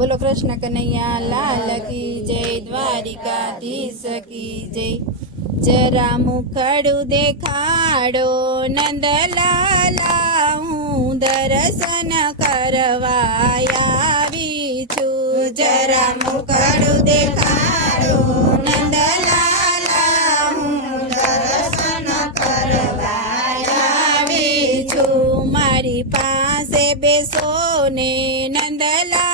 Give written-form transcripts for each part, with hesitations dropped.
બોલો કૃષ્ણ કનૈયા લાલ કી જય, દ્વારિકાધીશ કી જય। જરા મુખડું દેખાડો નંદલાલા, હું દર્શન કરવા આવી છું। જરા મુખડું દેખાડો નંદલાલા, હું દર્શન કરવા આવી છું। મારી પાસે બેસો ને નંદલાલા,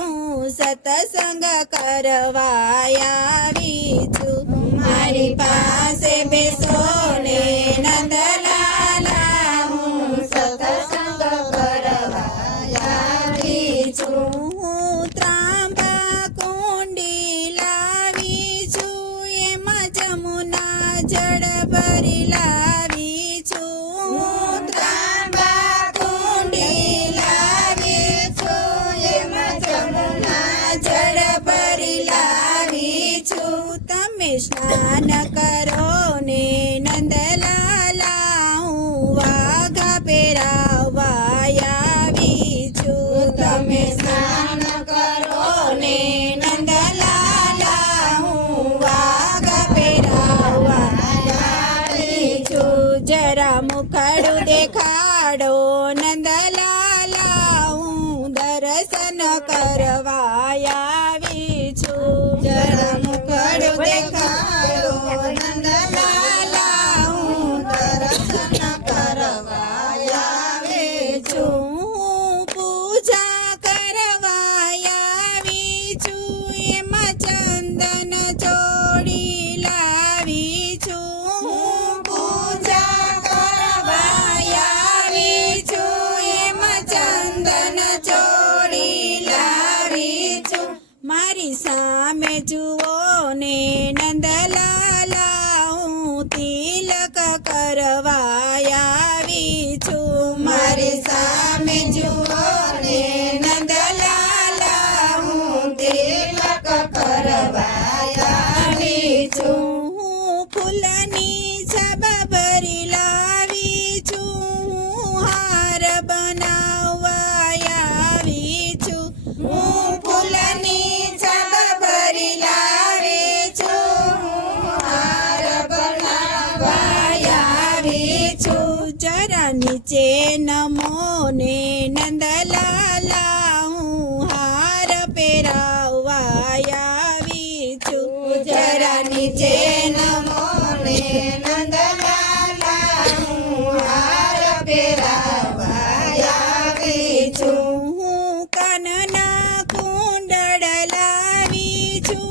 હું સત્સંગ કરવા આવી છું। મારી પાસે બેસો ને નંદલાલા, હું સત્સંગ કરવા આવી છું। હું ત્રાંબા કુંડી લાવી છું, એમાં જમુના જળ ભરી લાવી છું। હું ત્રાંબા કુંડી લાવી છું, એમાં જમુના જળ ભરી લાવી છું। તમે સ્નાન કરો ને નંદલાલા, હું વાઘા પહેરાવા આવી છું। તમે સ્નાન કરો ને નંદલાલા, હું વાઘા પહેરાવા આવી છું। જરા મુખડું દેખાડો નંદલાલા, હું દર્શન કરવા આવી છું। જરા મુખડું દેખાડો નંદલાલા, હું દર્શન કરવા આવી છું। હું પૂજા કરવા આવી છું, એમાં ચંદન ચોળી લાવી છું। હું પૂજા કરવા આવી છું, એમાં ચંદન ચોળી લાવી છું। મારી સામે જુઓ ને નંદલાલા, હું તિલક કરવા આવી છું। મારી સામે જુઓ ને નંદલાલા, હું તિલક કરવા આવી છું। હું ફૂલની છબા ભરી લાવી છું, હું હાર બનાવવા આવી છું। હું ફૂલની છબા ભરી લાવી છું, હું હાર બનાવવા આવી છું। જરા નીચે નમો ને નંદલાલા, હું હાર પહેરાવવા આવી છું। જરા નીચે નમો ને નંદલાલા, હું હાર પહેરાવવા આવી છું। હું કાનના કુંડળ લાવી છું,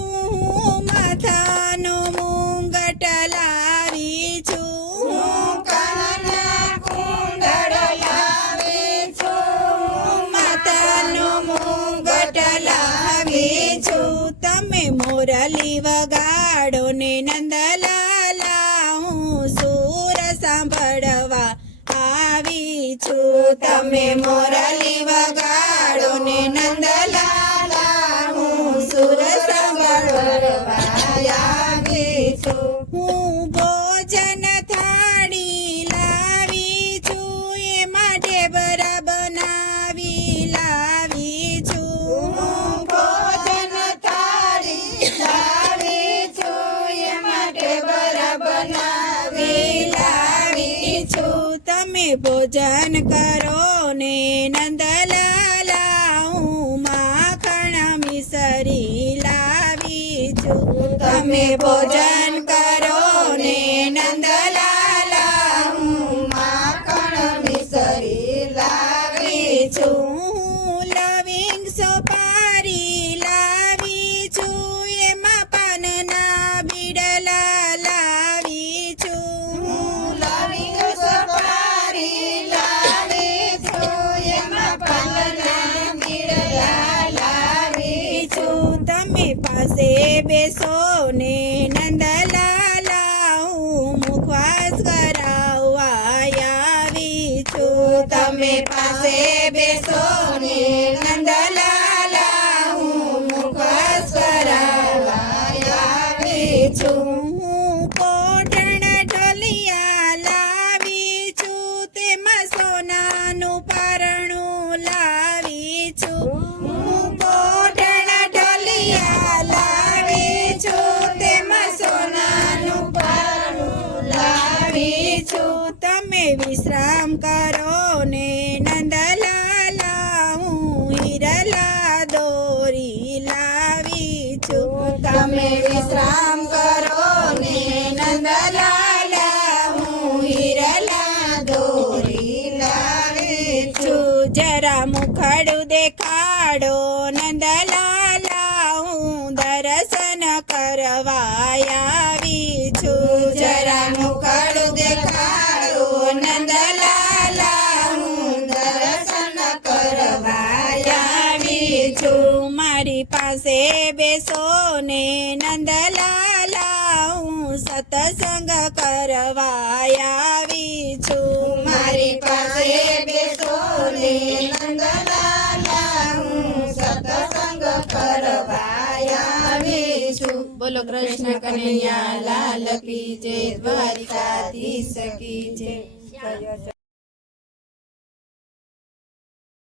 હું માથાનો મુંગટ લાવી છું। હું કાનના કુંડળ લાવી છું, હું માથાનો મુંગટ લાવી છું। તમે મોરલી વગાડો ને નંદલાલા, હું સુર સાંભળવા આવી છું। તમે મોરલી વગાડો ને નંદલાલા, હું સુર સાંભળવા આવી છું। હું ભોજન થાળી લાવી છું, એમાં ઢેબરા બનાવી લાવી છું। હું ભોજન થાળી લાવી છું, એમાં ઢેબરા બનાવી લાવી છું। તમે ભોજન કરો ને નંદલાલા, હું માખણ મિસરી લાવી છું। તમે ભોજન કરો ને નંદલાલા, હું માખણ મિસરી લાવી છું। હું લવિંગ સોપારી લાવી છું, એમાં પાનના બીડલા લાવી છું। હું લવિંગ સોપારી લાવી છું, એમાં પાનના બીડલા લાવી છું। તમે પાસે બેસો ને નંદલાલા, હું મુખવાસ કરાવવા આવી છું। તમે પાસે બેસો ને નંદલાલા, હું મુખવાસ કરાવવા આવી છું। હું પોટણ ઢોલિયા લાવી છું, તેમાં સોનાનું પારણું લાવી છું। હું કરો ને નંદલાલા હું હિરલા દોરી લાવી છું તમે વિશ્રામ કરો ને નંદલાલા હું હિરલા દોરી લાવી છું જરા મુખડું દેખાડો નંદલાલા હું દર્શન કરવા આવી છું જરા મુખડું દેખાડો નંદલાલા હું દર્શન કરવા આવી છું મારી પાસે બેસો ને નંદલાલા હું સત્સંગ કરવા આવી છું મારી પાસે બેસો ને નંદલાલા હું સત્સંગ કરવા આવી છું બોલો કૃષ્ણ કનૈયા લાલ કી જય દ્વારિકાધીશ કી જય